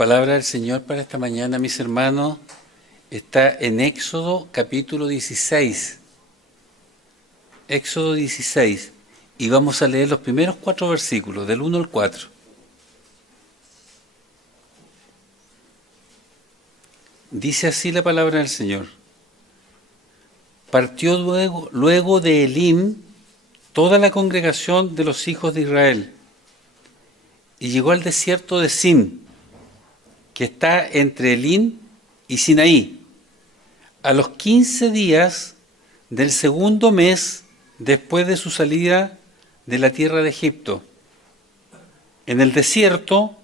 Palabra del Señor para esta mañana, mis hermanos, está en Éxodo capítulo 16. Éxodo 16. Y vamos a leer los primeros 4 versículos, del 1 al 4. Dice así la palabra del Señor. Partió luego de Elim toda la congregación de los hijos de Israel y llegó al desierto de Sin, que está entre Elim y Sinaí, a los 15 días del segundo mes después de su salida de la tierra de Egipto. En el desierto,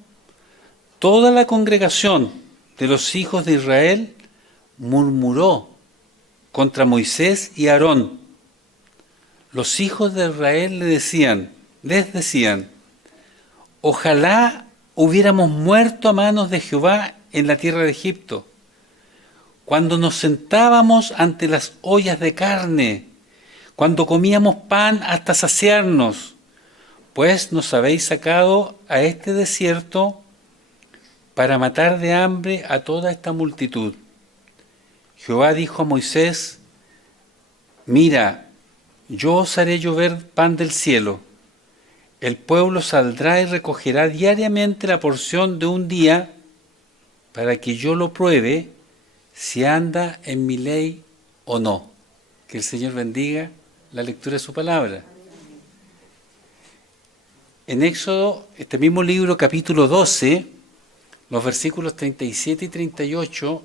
toda la congregación de los hijos de Israel murmuró contra Moisés y Aarón. Los hijos de Israel les decían, ojalá hubiéramos muerto a manos de Jehová en la tierra de Egipto, cuando nos sentábamos ante las ollas de carne, cuando comíamos pan hasta saciarnos, pues nos habéis sacado a este desierto para matar de hambre a toda esta multitud. Jehová dijo a Moisés, mira, yo os haré llover pan del cielo. El pueblo saldrá y recogerá diariamente la porción de un día para que yo lo pruebe si anda en mi ley o no. Que el Señor bendiga la lectura de su palabra. En Éxodo, este mismo libro, capítulo 12, los versículos 37 y 38,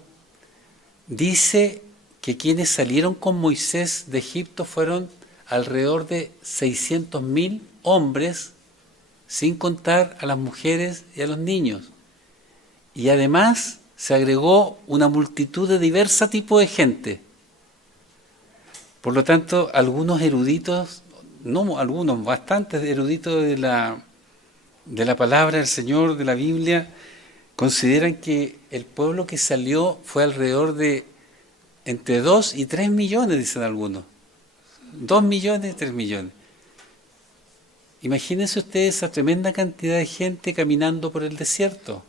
dice que quienes salieron con Moisés de Egipto fueron alrededor de 600.000 hombres, sin contar a las mujeres y a los niños. Y además se agregó una multitud de diversos tipos de gente. Por lo tanto, algunos eruditos, no algunos, bastantes eruditos de la palabra del Señor, de la Biblia, consideran que el pueblo que salió fue alrededor de entre 2 y 3 millones, dicen algunos. 2 millones y 3 millones. Imagínense ustedes esa tremenda cantidad de gente caminando por el desierto.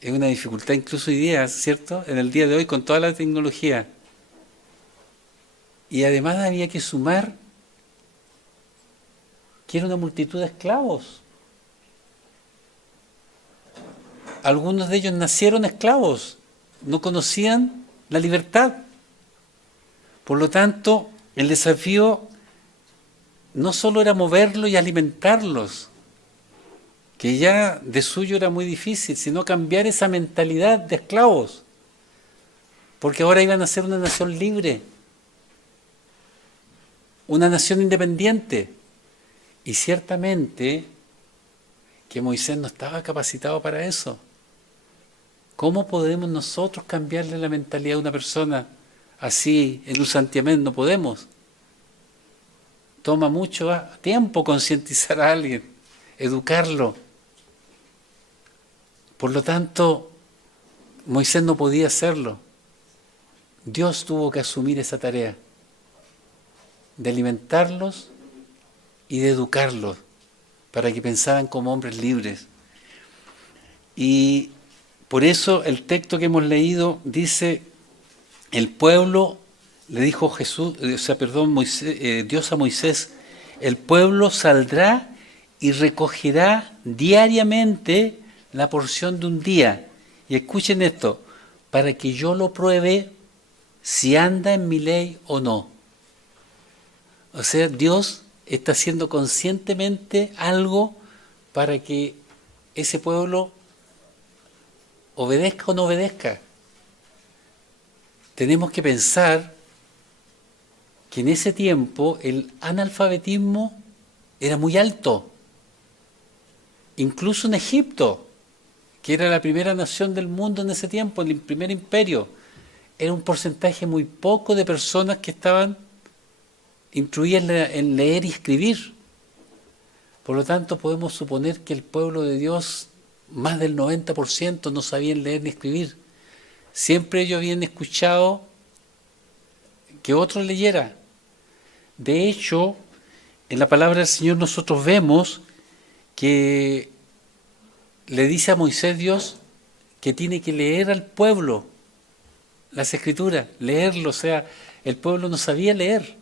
Es una dificultad incluso hoy día, ¿cierto? En el día de hoy con toda la tecnología. Y además había que sumar que era una multitud de esclavos. Algunos de ellos nacieron esclavos, no conocían la libertad. Por lo tanto, el desafío no solo era moverlos y alimentarlos, que ya de suyo era muy difícil, sino cambiar esa mentalidad de esclavos, porque ahora iban a ser una nación libre, una nación independiente. Y ciertamente que Moisés no estaba capacitado para eso. ¿Cómo podemos nosotros cambiarle la mentalidad a una persona así en un santiamén? No podemos. Toma mucho tiempo concientizar a alguien, educarlo. Por lo tanto, Moisés no podía hacerlo. Dios tuvo que asumir esa tarea de alimentarlos y de educarlos para que pensaran como hombres libres. Y por eso el texto que hemos leído dice, el pueblo, le dijo Dios a Moisés, el pueblo saldrá y recogerá diariamente la porción de un día. Y escuchen esto, para que yo lo pruebe si anda en mi ley o no. O sea, Dios está haciendo conscientemente algo para que ese pueblo obedezca o no obedezca. Tenemos que pensar que en ese tiempo el analfabetismo era muy alto. Incluso en Egipto, que era la primera nación del mundo en ese tiempo, el primer imperio, era un porcentaje muy poco de personas que estaban instruidas en leer y escribir. Por lo tanto, podemos suponer que el pueblo de Dios, más del 90% no sabían leer ni escribir. Siempre ellos habían escuchado que otro leyera. De hecho, en la palabra del Señor nosotros vemos que le dice a Moisés Dios que tiene que leer al pueblo las escrituras, leerlo, o sea, el pueblo no sabía leer.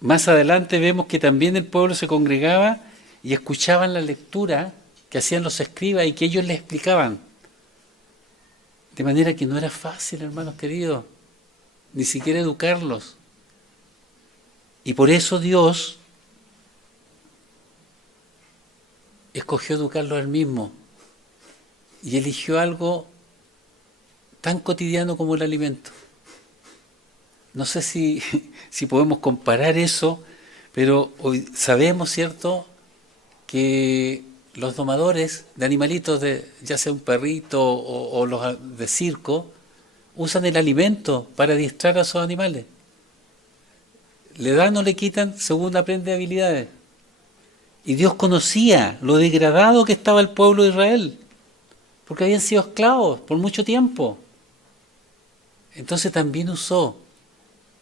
Más adelante vemos que también el pueblo se congregaba y escuchaban la lectura que hacían los escribas y que ellos les explicaban. De manera que no era fácil, hermanos queridos, ni siquiera educarlos. Y por eso Dios escogió educarlos él mismo y eligió algo tan cotidiano como el alimento. No sé si podemos comparar eso, pero hoy sabemos, ¿cierto?, que los domadores de animalitos, ya sea un perrito o los de circo, usan el alimento para adiestrar a sus animales. Le dan o le quitan según aprende habilidades. Y Dios conocía lo degradado que estaba el pueblo de Israel, porque habían sido esclavos por mucho tiempo. Entonces también usó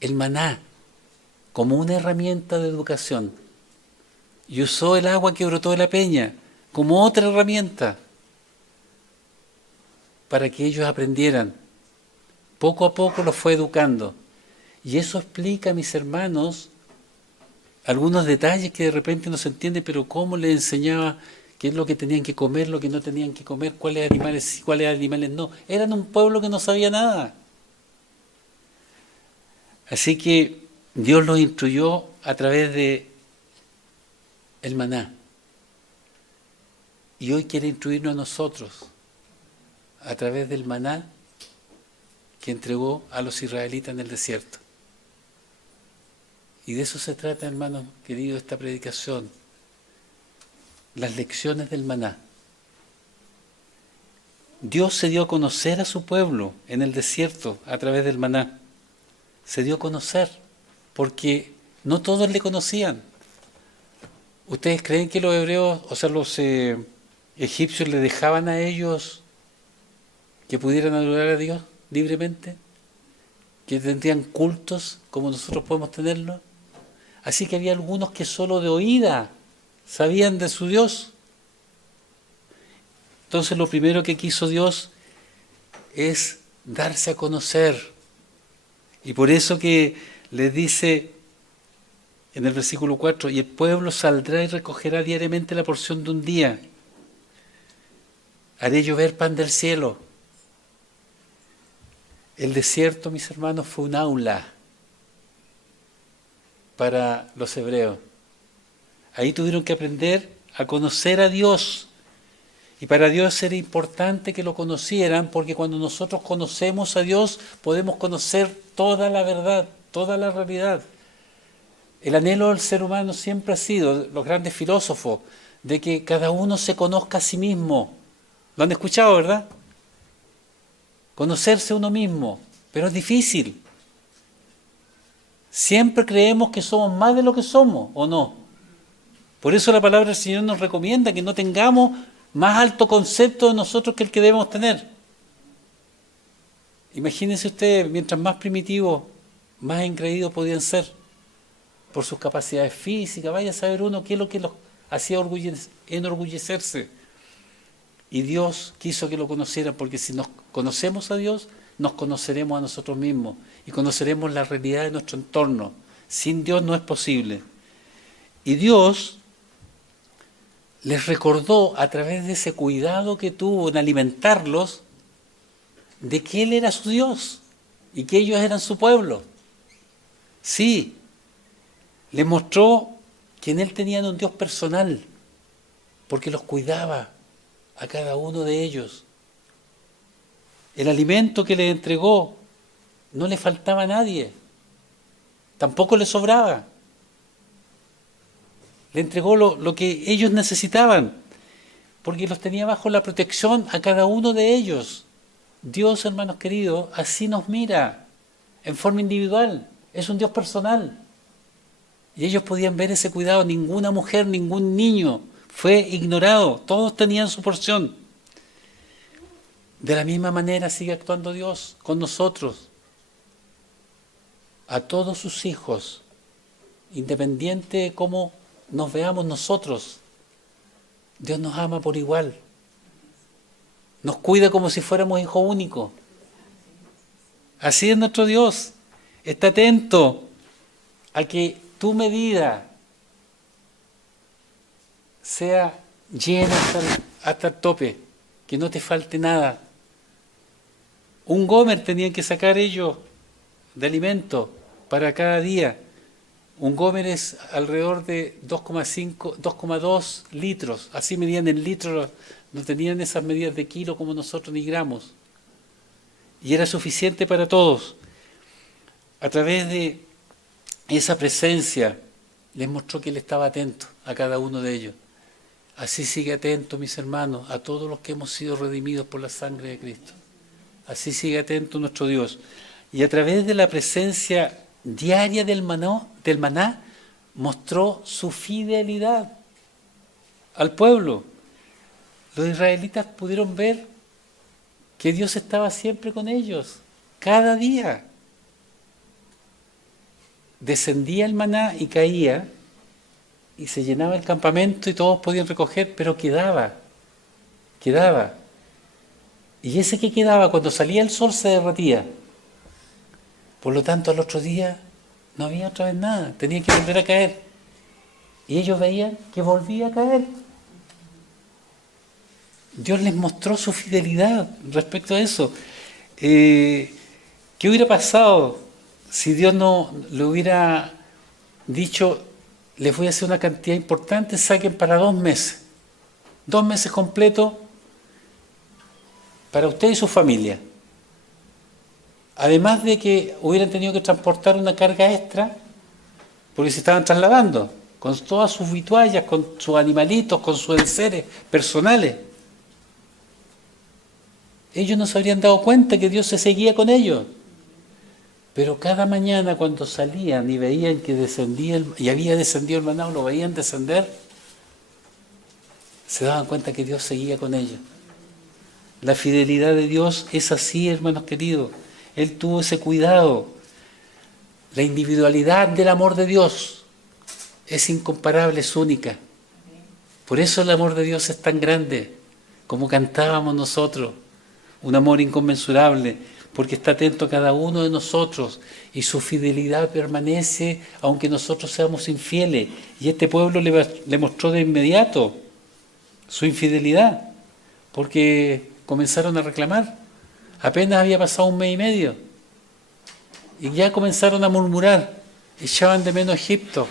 el maná como una herramienta de educación y usó el agua que brotó de la peña como otra herramienta para que ellos aprendieran. Poco a poco los fue educando. Y eso explica, mis hermanos, algunos detalles que de repente no se entienden, pero cómo les enseñaba qué es lo que tenían que comer, lo que no tenían que comer, cuáles animales sí, cuáles animales no. Eran un pueblo que no sabía nada. Así que Dios los instruyó a través de el maná. Y hoy quiere instruirnos a nosotros a través del maná que entregó a los israelitas en el desierto. Y de eso se trata, hermanos queridos, esta predicación. Las lecciones del maná. Dios se dio a conocer a su pueblo en el desierto a través del maná. Se dio a conocer porque no todos le conocían. ¿Ustedes creen que los hebreos, o sea, los egipcios le dejaban a ellos que pudieran adorar a Dios libremente? ¿Que tendrían cultos como nosotros podemos tenerlos? Así que había algunos que solo de oída sabían de su Dios. Entonces lo primero que quiso Dios es darse a conocer. Y por eso que les dice en el versículo 4, y el pueblo saldrá y recogerá diariamente la porción de un día. Haré llover pan del cielo. El desierto, mis hermanos, fue un aula para los hebreos. Ahí tuvieron que aprender a conocer a Dios. Y para Dios era importante que lo conocieran, porque cuando nosotros conocemos a Dios, podemos conocer toda la verdad, toda la realidad. El anhelo del ser humano siempre ha sido, los grandes filósofos, de que cada uno se conozca a sí mismo. Lo han escuchado, ¿verdad? Conocerse uno mismo, pero es difícil. Siempre creemos que somos más de lo que somos, ¿o no? Por eso la palabra del Señor nos recomienda que no tengamos más alto concepto de nosotros que el que debemos tener. Imagínense ustedes, mientras más primitivos, más engreídos podían ser por sus capacidades físicas. Vaya a saber uno qué es lo que los hacía enorgullecerse. Y Dios quiso que lo conocieran, porque si nos conocemos a Dios, nos conoceremos a nosotros mismos y conoceremos la realidad de nuestro entorno. Sin Dios no es posible. Y Dios les recordó a través de ese cuidado que tuvo en alimentarlos de que Él era su Dios y que ellos eran su pueblo. Sí, les mostró que en Él tenían un Dios personal, porque los cuidaba a cada uno de ellos. El alimento que les entregó no le faltaba a nadie, tampoco le sobraba. Le entregó lo que ellos necesitaban, porque los tenía bajo la protección a cada uno de ellos. Dios, hermanos queridos, así nos mira, en forma individual. Es un Dios personal. Y ellos podían ver ese cuidado. Ninguna mujer, ningún niño fue ignorado. Todos tenían su porción. De la misma manera sigue actuando Dios con nosotros. A todos sus hijos, independiente de cómo nos veamos nosotros, Dios nos ama por igual. Nos cuida como si fuéramos hijos únicos. Así es nuestro Dios. Está atento a que tu medida sea llena hasta el tope, que no te falte nada. Un gomer tenían que sacar ellos de alimento para cada día. Un gomer es alrededor de 2,5, 2,2 litros. Así medían en litros, no tenían esas medidas de kilo como nosotros ni gramos. Y era suficiente para todos. A través de esa presencia les mostró que Él estaba atento a cada uno de ellos. Así sigue atento, mis hermanos, a todos los que hemos sido redimidos por la sangre de Cristo. Así sigue atento nuestro Dios. Y a través de la presencia diaria del maná, mostró su fidelidad al pueblo. Los israelitas pudieron ver que Dios estaba siempre con ellos, cada día. Descendía el maná y caía, y se llenaba el campamento y todos podían recoger, pero quedaba. Y ese que quedaba, cuando salía el sol, se derretía. Por lo tanto, al otro día no había otra vez nada, tenía que volver a caer. Y ellos veían que volvía a caer. Dios les mostró su fidelidad respecto a eso. ¿Qué hubiera pasado si Dios no le hubiera dicho, les voy a hacer una cantidad importante, saquen para 2 meses? 2 meses completos para usted y su familia. Además de que hubieran tenido que transportar una carga extra, porque se estaban trasladando, con todas sus vituallas, con sus animalitos, con sus enseres personales. Ellos no se habrían dado cuenta que Dios se seguía con ellos. Pero cada mañana cuando salían y veían que descendía y había descendido el maná, lo veían descender, se daban cuenta que Dios seguía con ellos. La fidelidad de Dios es así, hermanos queridos. Él tuvo ese cuidado. La individualidad del amor de Dios es incomparable, es única. Por eso el amor de Dios es tan grande, como cantábamos nosotros. Un amor inconmensurable, porque está atento a cada uno de nosotros y su fidelidad permanece aunque nosotros seamos infieles. Y este pueblo le mostró de inmediato su infidelidad, porque comenzaron a reclamar. Apenas había pasado 1 mes y medio y ya comenzaron a murmurar, echaban de menos Egipto,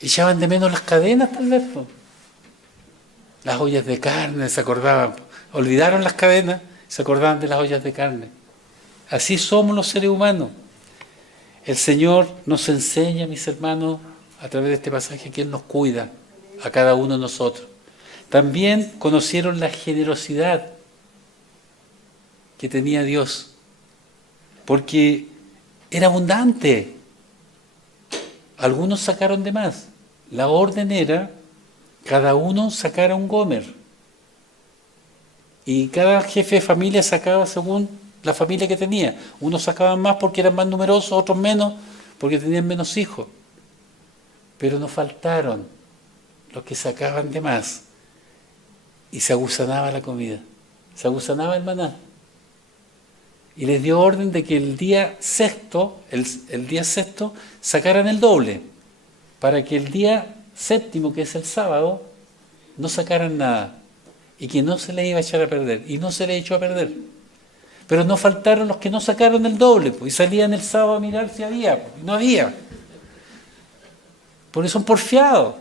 echaban de menos las cadenas tal vez, las ollas de carne, se acordaban, olvidaron las cadenas, se acordaban de las ollas de carne. Así somos los seres humanos. El Señor nos enseña, mis hermanos, a través de este pasaje, que Él nos cuida a cada uno de nosotros. También conocieron la generosidad que tenía Dios, porque era abundante. Algunos sacaron de más. La orden era, cada uno sacara un gomer. Y cada jefe de familia sacaba según la familia que tenía. Unos sacaban más porque eran más numerosos, otros menos porque tenían menos hijos. Pero no faltaron los que sacaban de más. Y se agusanaba la comida, se agusanaba el maná. Y les dio orden de que el día sexto, sacaran el doble, para que el día séptimo, que es el sábado, no sacaran nada, y que no se les iba a echar a perder, y no se les echó a perder. Pero no faltaron los que no sacaron el doble, pues, y salían el sábado a mirar si había, y no había. Porque son porfiados,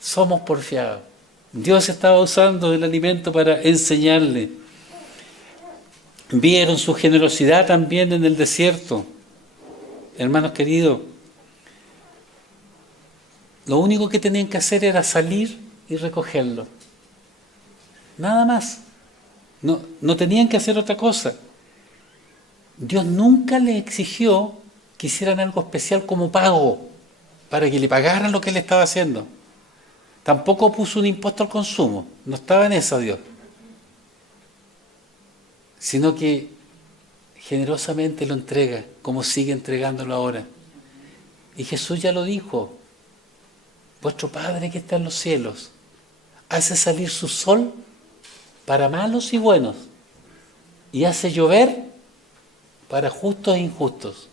somos porfiados. Dios estaba usando el alimento para enseñarle. Vieron su generosidad también en el desierto. Hermanos queridos, lo único que tenían que hacer era salir y recogerlo. Nada más. No tenían que hacer otra cosa. Dios nunca les exigió que hicieran algo especial como pago, para que le pagaran lo que él estaba haciendo. Tampoco puso un impuesto al consumo, no estaba en eso Dios. Sino que generosamente lo entrega, como sigue entregándolo ahora. Y Jesús ya lo dijo, vuestro Padre que está en los cielos, hace salir su sol para malos y buenos, y hace llover para justos e injustos.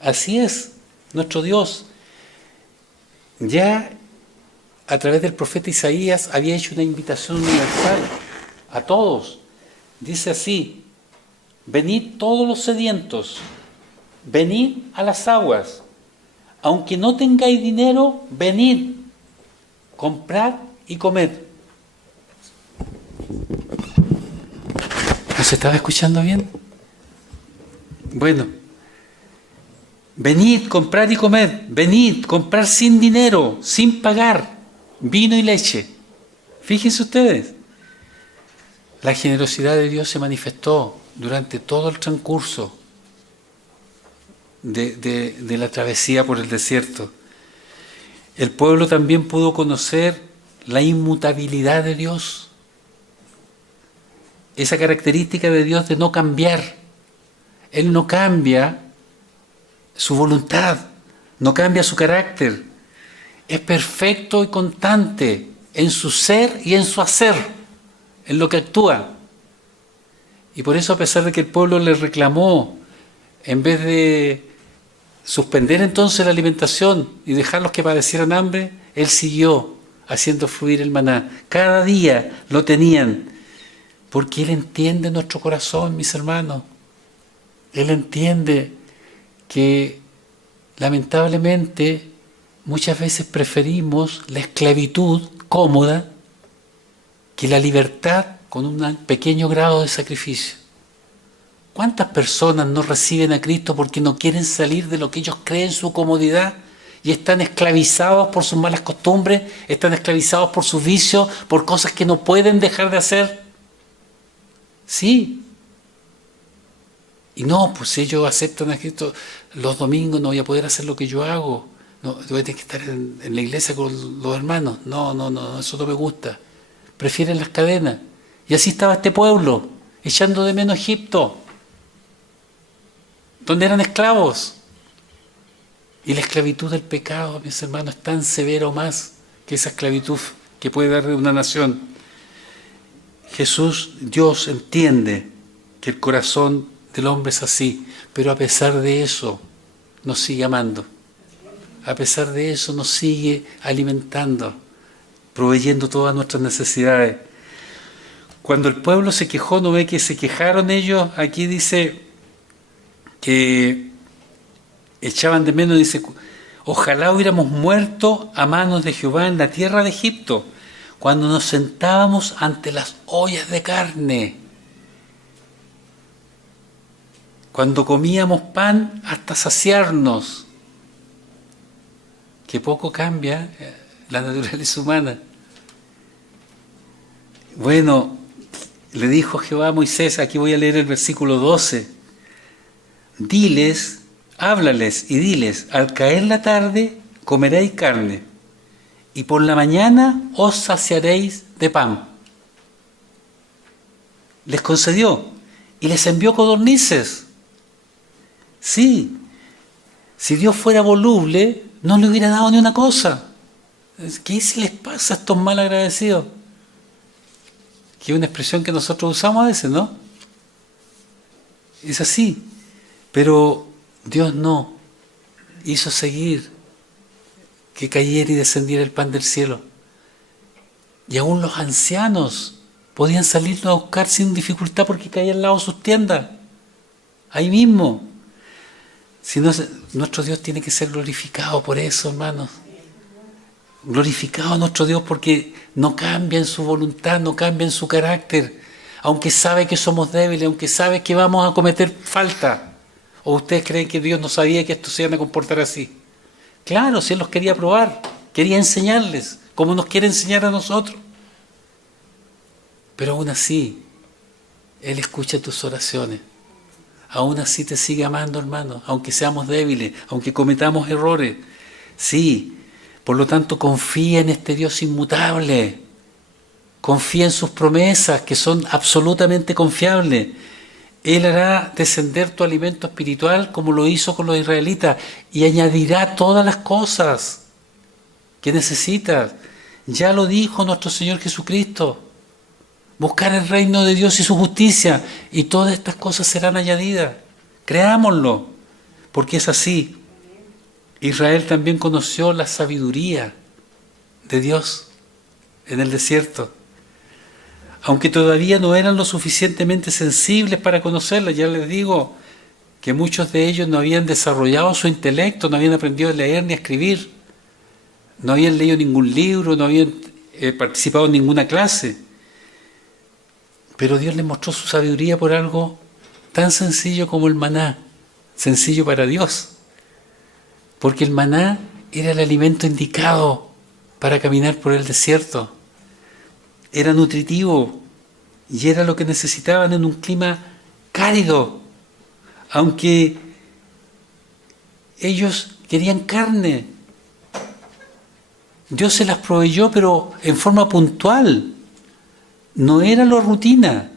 Así es nuestro Dios. Ya a través del profeta Isaías había hecho una invitación universal a todos. Dice así: venid todos los sedientos, venid a las aguas. Aunque no tengáis dinero, venid, comprad y comed. ¿No se estaba escuchando bien? Bueno, venid, comprad y comed. Venid, comprar sin dinero, sin pagar, vino y leche. Fíjense ustedes, la generosidad de Dios se manifestó durante todo el transcurso de la travesía por el desierto. El pueblo también pudo conocer la inmutabilidad de Dios, esa característica de Dios de no cambiar. Él no cambia su voluntad, no cambia su carácter. Es perfecto y constante en su ser y en su hacer, en lo que actúa. Y por eso, a pesar de que el pueblo le reclamó, en vez de suspender entonces la alimentación y dejarlos que padecieran hambre, Él siguió haciendo fluir el maná. Cada día lo tenían, porque Él entiende nuestro corazón, mis hermanos. Él entiende que lamentablemente muchas veces preferimos la esclavitud cómoda que la libertad con un pequeño grado de sacrificio. ¿Cuántas personas no reciben a Cristo porque no quieren salir de lo que ellos creen su comodidad y están esclavizados por sus malas costumbres, están esclavizados por sus vicios, por cosas que no pueden dejar de hacer? Sí. Y no, pues si ellos aceptan a Cristo, los domingos no voy a poder hacer lo que yo hago. No, voy a tener que estar en la iglesia con los hermanos. No, eso no me gusta. Prefieren las cadenas. Y así estaba este pueblo, echando de menos Egipto, donde eran esclavos. Y la esclavitud del pecado, mis hermanos, es tan severa o más que esa esclavitud que puede darle una nación. Jesús, Dios, entiende que el corazón del hombre es así, pero a pesar de eso nos sigue amando. A pesar de eso nos sigue alimentando, proveyendo todas nuestras necesidades. Cuando el pueblo se quejó, ¿no ve que se quejaron ellos? Aquí dice que echaban de menos, dice: ojalá hubiéramos muerto a manos de Jehová en la tierra de Egipto, cuando nos sentábamos ante las ollas de carne, cuando comíamos pan hasta saciarnos. Que poco cambia la naturaleza humana. Bueno, le dijo Jehová a Moisés, aquí voy a leer el versículo 12, diles, háblales y diles: al caer la tarde comeréis carne, y por la mañana os saciaréis de pan. Les concedió y les envió codornices. Sí, si Dios fuera voluble, no le hubiera dado ni una cosa. ¿Qué se les pasa a estos mal agradecidos? Que es una expresión que nosotros usamos a veces, ¿no? Es así. Pero Dios no. Hizo seguir que cayera y descendiera el pan del cielo. Y aún los ancianos podían salirlo a buscar sin dificultad porque caía al lado de sus tiendas. Ahí mismo. Si no, nuestro Dios tiene que ser glorificado por eso, hermanos. Glorificado nuestro Dios porque no cambia en su voluntad, no cambia en su carácter, aunque sabe que somos débiles, aunque sabe que vamos a cometer falta. ¿O ustedes creen que Dios no sabía que estos se iban a comportar así? Claro, si Él los quería probar, quería enseñarles, como nos quiere enseñar a nosotros. Pero aún así, Él escucha tus oraciones. Aún así te sigue amando, hermano, aunque seamos débiles, aunque cometamos errores. Sí, por lo tanto confía en este Dios inmutable. Confía en sus promesas, que son absolutamente confiables. Él hará descender tu alimento espiritual como lo hizo con los israelitas y añadirá todas las cosas que necesitas. Ya lo dijo nuestro Señor Jesucristo. buscar el reino de Dios y su justicia, y todas estas cosas serán añadidas. Creámoslo, porque es así. Israel también conoció la sabiduría de Dios en el desierto, aunque todavía no eran lo suficientemente sensibles para conocerla. Ya les digo que muchos de ellos no habían desarrollado su intelecto, no habían aprendido a leer ni a escribir, no habían leído ningún libro, no habían participado en ninguna clase. Pero Dios les mostró su sabiduría por algo tan sencillo como el maná, sencillo para Dios, porque el maná era el alimento indicado para caminar por el desierto. Era nutritivo y era lo que necesitaban en un clima cálido, aunque ellos querían carne. Dios se las proveyó, pero en forma puntual. No era la rutina,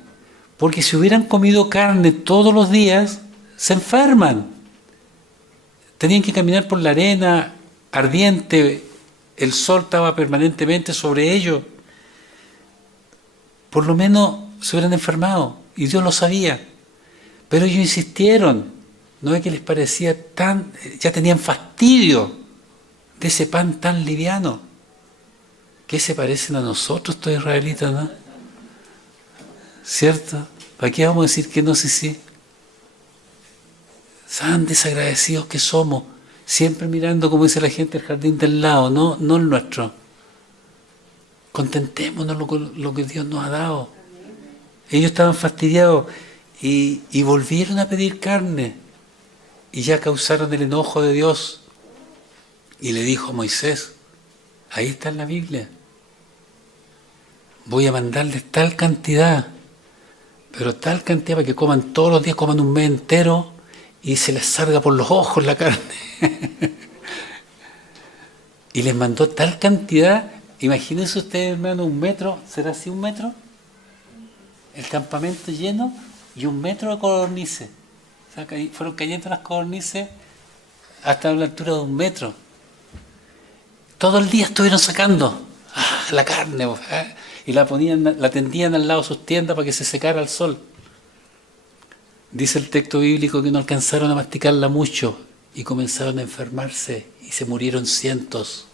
porque si hubieran comido carne todos los días, se enferman. Tenían que caminar por la arena ardiente, el sol estaba permanentemente sobre ellos. Por lo menos se hubieran enfermado, y Dios lo sabía. Pero ellos insistieron, no es que les parecía ya tenían fastidio de ese pan tan liviano. ¿Qué se parecen a nosotros estos israelitas, no? ¿Cierto? ¿Para qué vamos a decir que no, sí? Tan desagradecidos que somos, siempre mirando, como dice la gente, el jardín del lado, no el nuestro. Contentémonos con lo que Dios nos ha dado. Ellos estaban fastidiados y volvieron a pedir carne, y ya causaron el enojo de Dios. Y le dijo a Moisés, ahí está en la Biblia, voy a mandarles tal cantidad, pero tal cantidad para que coman todos los días, coman un mes entero y se les salga por los ojos la carne. Y les mandó tal cantidad, imagínense ustedes, hermano, 1 metro, ¿será así 1 metro? El campamento lleno y 1 metro de codornices. O sea, fueron cayendo las codornices hasta la altura de 1 metro. Todo el día estuvieron sacando la carne, y la tendían al lado de sus tiendas para que se secara al sol. Dice el texto bíblico que no alcanzaron a masticarla mucho y comenzaron a enfermarse y se murieron cientos.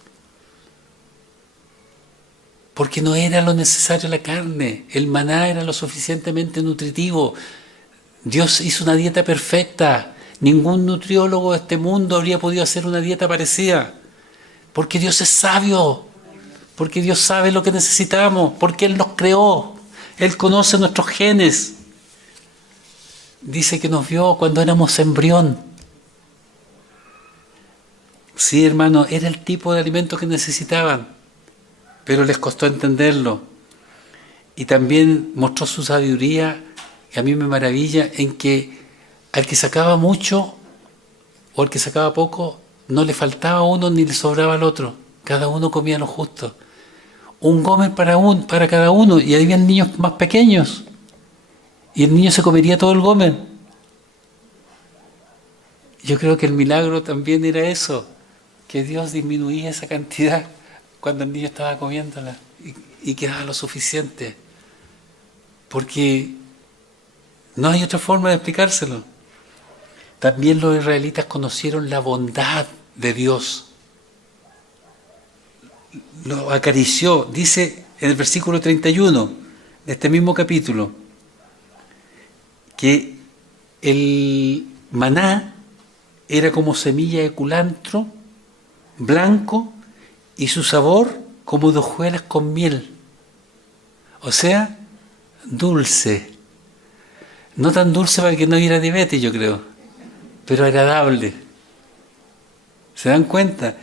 Porque no era lo necesario la carne, el maná era lo suficientemente nutritivo. Dios hizo una dieta perfecta, ningún nutriólogo de este mundo habría podido hacer una dieta parecida. Porque Dios es sabio, porque Dios sabe lo que necesitamos, porque Él nos creó, Él conoce nuestros genes. Dice que nos vio cuando éramos embrión. Sí, hermano, era el tipo de alimento que necesitaban, pero les costó entenderlo. Y también mostró su sabiduría, que a mí me maravilla, en que al que sacaba mucho o al que sacaba poco, no le faltaba a uno ni le sobraba al otro. Cada uno comía lo justo. Un gómez para cada uno, y había niños más pequeños. Y el niño se comería todo el gómez. Yo creo que el milagro también era eso, que Dios disminuía esa cantidad cuando el niño estaba comiéndola y quedaba lo suficiente. Porque no hay otra forma de explicárselo. También los israelitas conocieron la bondad de Dios. Lo acarició, dice en el versículo 31 de este mismo capítulo, que el maná era como semilla de culantro, blanco, y su sabor como de hojuelas con miel. O sea, dulce. No tan dulce para que no hubiera diabetes, yo creo, pero agradable. ¿Se dan cuenta?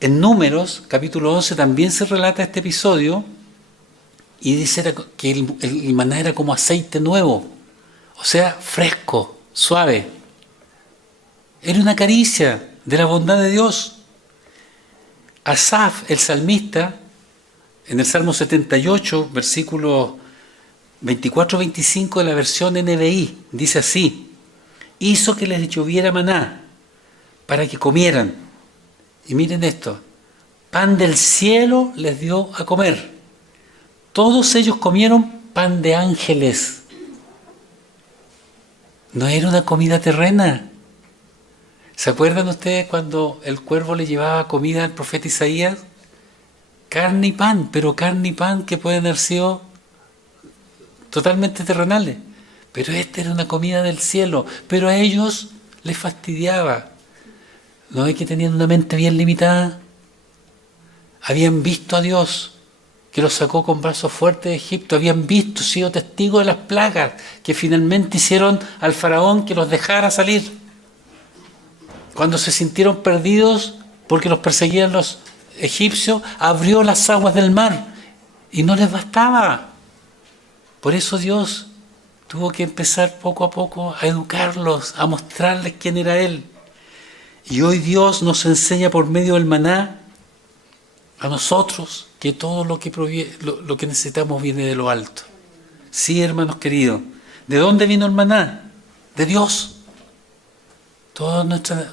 En Números, capítulo 11, también se relata este episodio y dice que el maná era como aceite nuevo, o sea, fresco, suave. Era una caricia de la bondad de Dios. Asaf, el salmista, en el Salmo 78, versículos 24-25 de la versión NBI, dice así: hizo que les lloviera maná para que comieran. Y miren esto, pan del cielo les dio a comer. Todos ellos comieron pan de ángeles. No era una comida terrena. ¿Se acuerdan ustedes cuando el cuervo le llevaba comida al profeta Isaías? Carne y pan, pero carne y pan que pueden haber sido totalmente terrenales. Pero esta era una comida del cielo. Pero a ellos les fastidiaba. ¿No es que tenían una mente bien limitada? Habían visto a Dios que los sacó con brazos fuertes de Egipto. Habían visto, sido testigos de las plagas que finalmente hicieron al faraón que los dejara salir. Cuando se sintieron perdidos porque los perseguían los egipcios, abrió las aguas del mar y no les bastaba. Por eso Dios tuvo que empezar poco a poco a educarlos, a mostrarles quién era Él. Y hoy Dios nos enseña por medio del maná a nosotros que todo lo que necesitamos viene de lo alto. Sí, hermanos queridos. ¿De dónde vino el maná? De Dios. Todas nuestras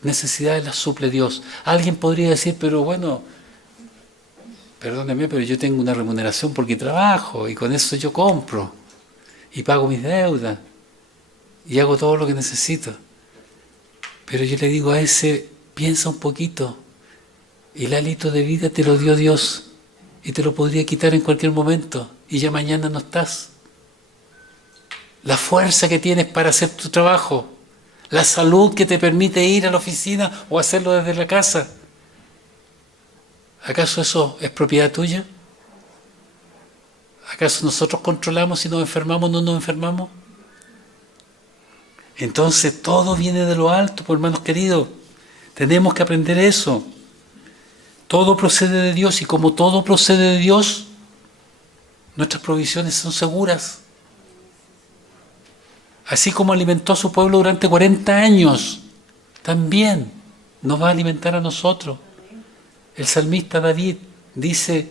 necesidades las suple Dios. Alguien podría decir, pero bueno, perdóneme, pero yo tengo una remuneración porque trabajo y con eso yo compro y pago mis deudas y hago todo lo que necesito. Pero yo le digo a ese, piensa un poquito. El hálito de vida te lo dio Dios y te lo podría quitar en cualquier momento y ya mañana no estás. La fuerza que tienes para hacer tu trabajo, la salud que te permite ir a la oficina o hacerlo desde la casa. ¿Acaso eso es propiedad tuya? ¿Acaso nosotros controlamos si nos enfermamos o no nos enfermamos? Entonces todo viene de lo alto, pues, hermanos queridos. Tenemos que aprender eso. Todo procede de Dios y como todo procede de Dios, nuestras provisiones son seguras. Así como alimentó a su pueblo durante 40 años, también nos va a alimentar a nosotros. El salmista David dice,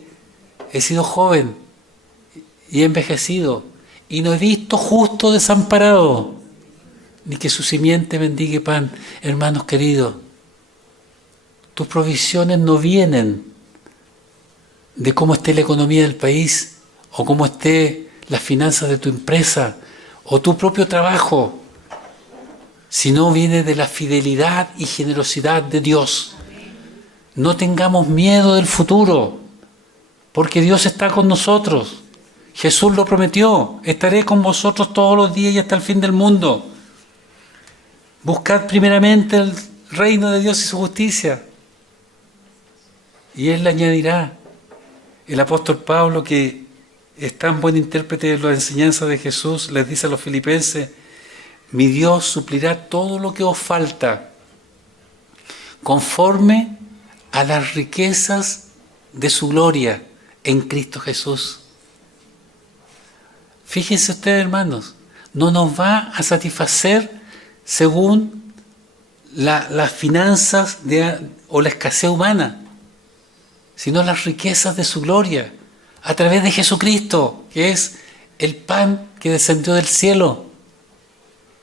he sido joven y he envejecido y no he visto justo desamparado, ni que su simiente mendigue pan. Hermanos queridos, tus provisiones no vienen de cómo esté la economía del país o cómo esté las finanzas de tu empresa o tu propio trabajo, sino viene de la fidelidad y generosidad de Dios. No tengamos miedo del futuro, porque Dios está con nosotros. Jesús lo prometió, estaré con vosotros todos los días y hasta el fin del mundo. Buscad primeramente el reino de Dios y su justicia, y Él le añadirá. El apóstol Pablo, que es tan buen intérprete de las enseñanzas de Jesús, les dice a los filipenses, mi Dios suplirá todo lo que os falta, conforme a las riquezas de su gloria en Cristo Jesús. Fíjense ustedes, hermanos, no nos va a satisfacer según las finanzas o la escasez humana, sino las riquezas de su gloria, a través de Jesucristo, que es el pan que descendió del cielo.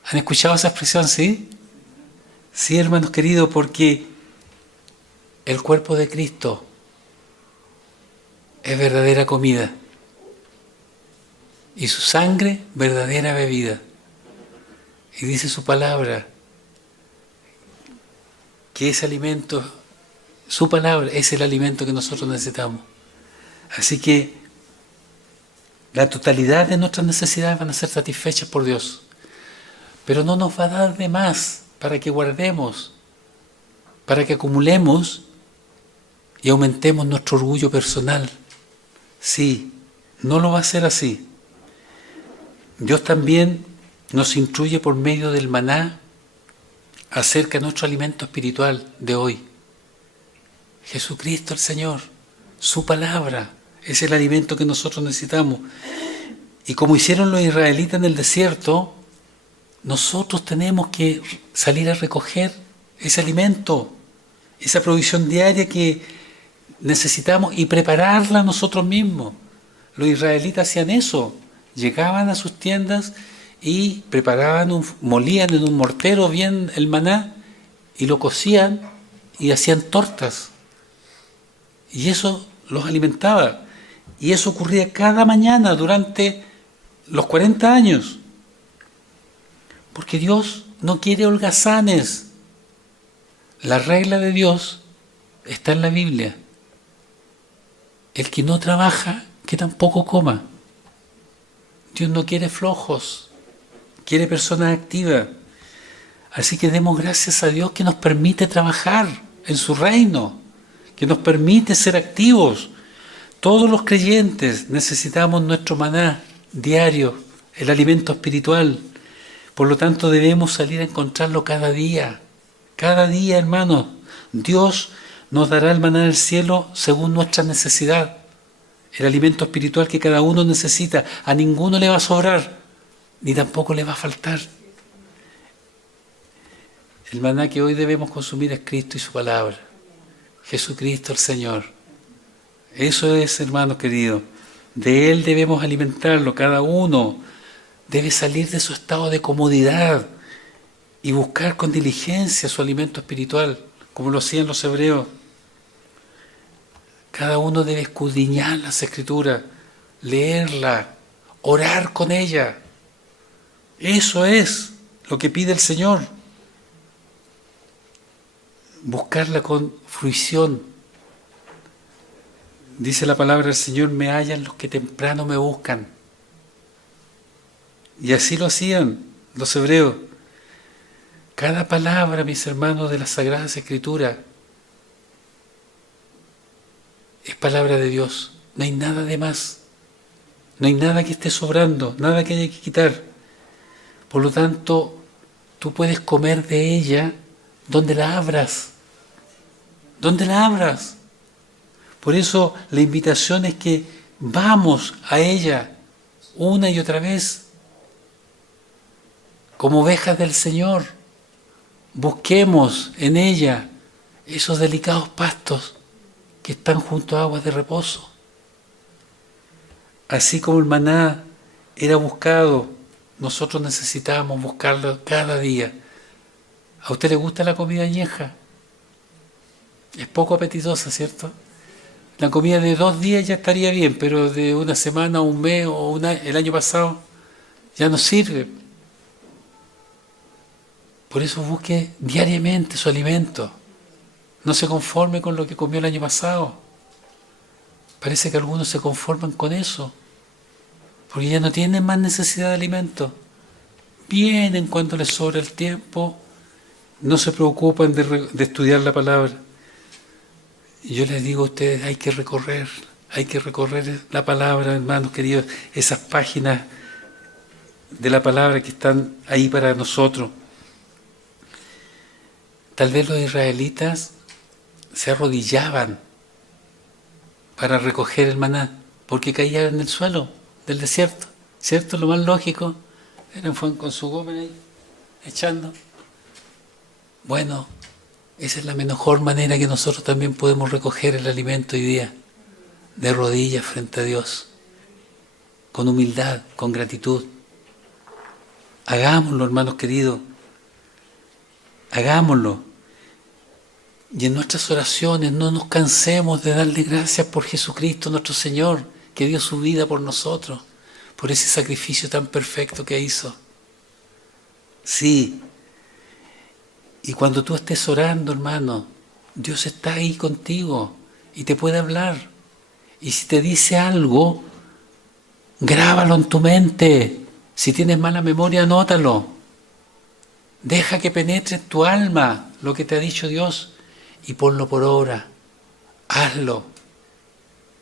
¿Han escuchado esa expresión, sí? Sí, hermanos queridos, porque el cuerpo de Cristo es verdadera comida y su sangre verdadera bebida. Y dice su palabra que ese alimento, su palabra, es el alimento que nosotros necesitamos. Así que la totalidad de nuestras necesidades van a ser satisfechas por Dios. Pero no nos va a dar de más para que guardemos, para que acumulemos y aumentemos nuestro orgullo personal. Sí, no lo va a hacer así. Dios también nos instruye por medio del maná acerca de nuestro alimento espiritual de hoy. Jesucristo el Señor, su palabra, es el alimento que nosotros necesitamos. Y como hicieron los israelitas en el desierto, nosotros tenemos que salir a recoger ese alimento, esa provisión diaria que necesitamos y prepararla nosotros mismos. Los israelitas hacían eso, llegaban a sus tiendas y molían en un mortero bien el maná y lo cocían y hacían tortas. Y eso los alimentaba. Y eso ocurría cada mañana durante los 40 años. Porque Dios no quiere holgazanes. La regla de Dios está en la Biblia. El que no trabaja, que tampoco coma. Dios no quiere flojos, quiere personas activas. Así que demos gracias a Dios que nos permite trabajar en su reino, que nos permite ser activos. Todos los creyentes necesitamos nuestro maná diario, el alimento espiritual. Por lo tanto, debemos salir a encontrarlo cada día. Cada día, hermanos. Dios nos dará el maná del cielo según nuestra necesidad. El alimento espiritual que cada uno necesita. A ninguno le va a sobrar, ni tampoco le va a faltar. El maná que hoy debemos consumir es Cristo y su palabra. Jesucristo el Señor. Eso es, hermanos queridos. De Él debemos alimentarlo. Cada uno debe salir de su estado de comodidad y buscar con diligencia su alimento espiritual, como lo hacían los hebreos. Cada uno debe escudriñar las Escrituras, leerla, orar con ella. Eso es lo que pide el Señor. Buscarla con fruición. Dice la palabra del Señor, me hallan los que temprano me buscan. Y así lo hacían los hebreos. Cada palabra, mis hermanos, de las Sagradas Escrituras es palabra de Dios. No hay nada de más. No hay nada que esté sobrando, nada que haya que quitar. Por lo tanto, tú puedes comer de ella donde la abras. Donde la abras. Por eso la invitación es que vamos a ella una y otra vez como ovejas del Señor. Busquemos en ella esos delicados pastos que están junto a aguas de reposo. Así como el maná era buscado, nosotros necesitamos buscarlo cada día. ¿A usted le gusta la comida añeja? Es poco apetitosa, ¿cierto? La comida de 2 días ya estaría bien, pero de una semana, un mes o el año pasado ya no sirve. Por eso busque diariamente su alimento. No se conforme con lo que comió el año pasado. Parece que algunos se conforman con eso, porque ya no tienen más necesidad de alimento. Vienen cuando les sobra el tiempo, no se preocupan de estudiar la palabra. Y yo les digo a ustedes, hay que recorrer la palabra, hermanos queridos, esas páginas de la palabra que están ahí para nosotros. Tal vez los israelitas se arrodillaban para recoger el maná, porque caía en el suelo del desierto, ¿cierto? Lo más lógico, eran con su goma ahí, echando. Bueno, esa es la mejor manera que nosotros también podemos recoger el alimento hoy día, de rodillas frente a Dios, con humildad, con gratitud. Hagámoslo, hermanos queridos, hagámoslo. Y en nuestras oraciones no nos cansemos de darle gracias por Jesucristo nuestro Señor, que dio su vida por nosotros, por ese sacrificio tan perfecto que hizo. Sí. Y cuando tú estés orando, hermano, Dios está ahí contigo y te puede hablar. Y si te dice algo, grábalo en tu mente. Si tienes mala memoria, anótalo. Deja que penetre en tu alma lo que te ha dicho Dios y ponlo por obra. Hazlo.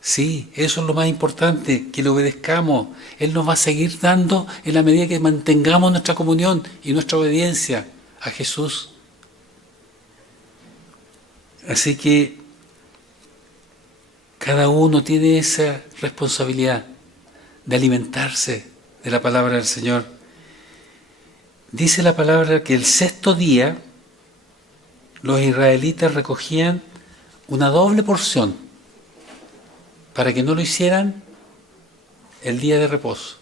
Sí, eso es lo más importante, que le obedezcamos. Él nos va a seguir dando en la medida que mantengamos nuestra comunión y nuestra obediencia a Jesús. Así que cada uno tiene esa responsabilidad de alimentarse de la palabra del Señor. Dice la palabra que el 6º día los israelitas recogían una doble porción para que no lo hicieran el día de reposo.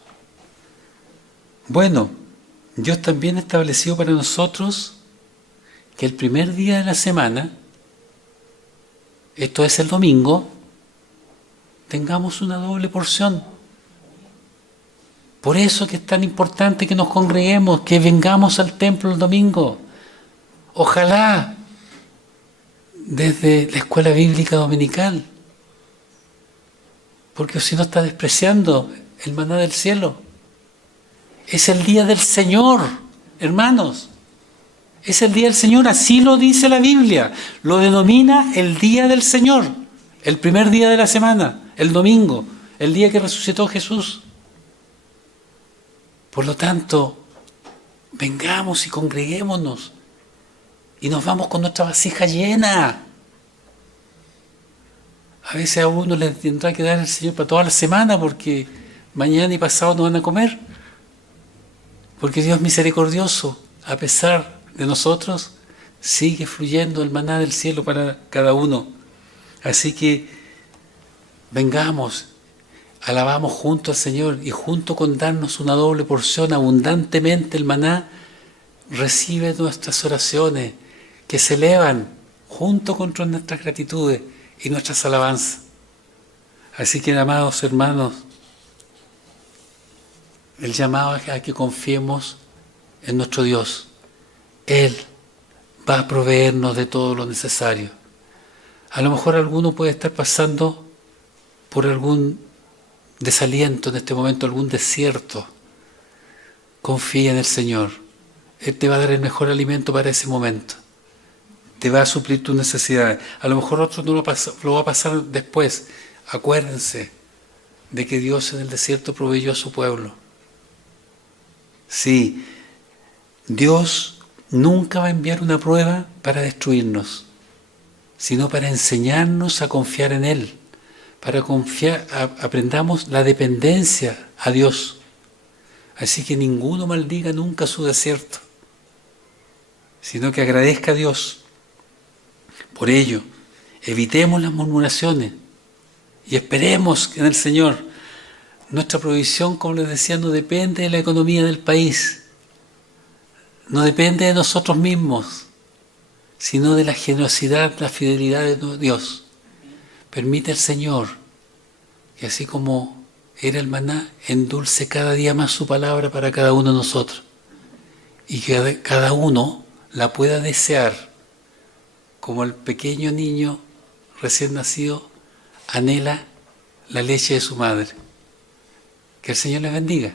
Bueno, Dios también estableció para nosotros que el primer día de la semana, esto es el domingo, tengamos una doble porción. Por eso que es tan importante que nos congreguemos, que vengamos al templo el domingo. Ojalá desde la escuela bíblica dominical, porque si no está despreciando el maná del cielo. Es el día del Señor, hermanos. Es el día del Señor, así lo dice la Biblia. Lo denomina el día del Señor, el primer día de la semana, el domingo, el día que resucitó Jesús. Por lo tanto, vengamos y congreguémonos y nos vamos con nuestra vasija llena. A veces a uno le tendrá que dar el Señor para toda la semana porque mañana y pasado no van a comer. Porque Dios es misericordioso, a pesar de nosotros, sigue fluyendo el maná del cielo para cada uno. Así que vengamos, alabamos junto al Señor y junto con darnos una doble porción abundantemente el maná, recibe nuestras oraciones que se elevan junto con nuestras gratitudes y nuestras alabanzas. Así que, amados hermanos, el llamado es a que confiemos en nuestro Dios. Él va a proveernos de todo lo necesario. A lo mejor alguno puede estar pasando por algún desaliento en este momento, algún desierto. Confía en el Señor. Él te va a dar el mejor alimento para ese momento. Te va a suplir tus necesidades. A lo mejor otro no lo va a pasar después. Acuérdense de que Dios en el desierto proveyó a su pueblo. Sí, Dios nunca va a enviar una prueba para destruirnos, sino para enseñarnos a confiar en Él, para confiar, aprendamos la dependencia a Dios. Así que ninguno maldiga nunca su desierto, sino que agradezca a Dios. Por ello, evitemos las murmuraciones y esperemos en el Señor. Nuestra provisión, como les decía, no depende de la economía del país, no depende de nosotros mismos, sino de la generosidad, la fidelidad de Dios. Permite el Señor que así como era el maná, endulce cada día más su palabra para cada uno de nosotros y que cada uno la pueda desear como el pequeño niño recién nacido anhela la leche de su madre. Que el Señor les bendiga.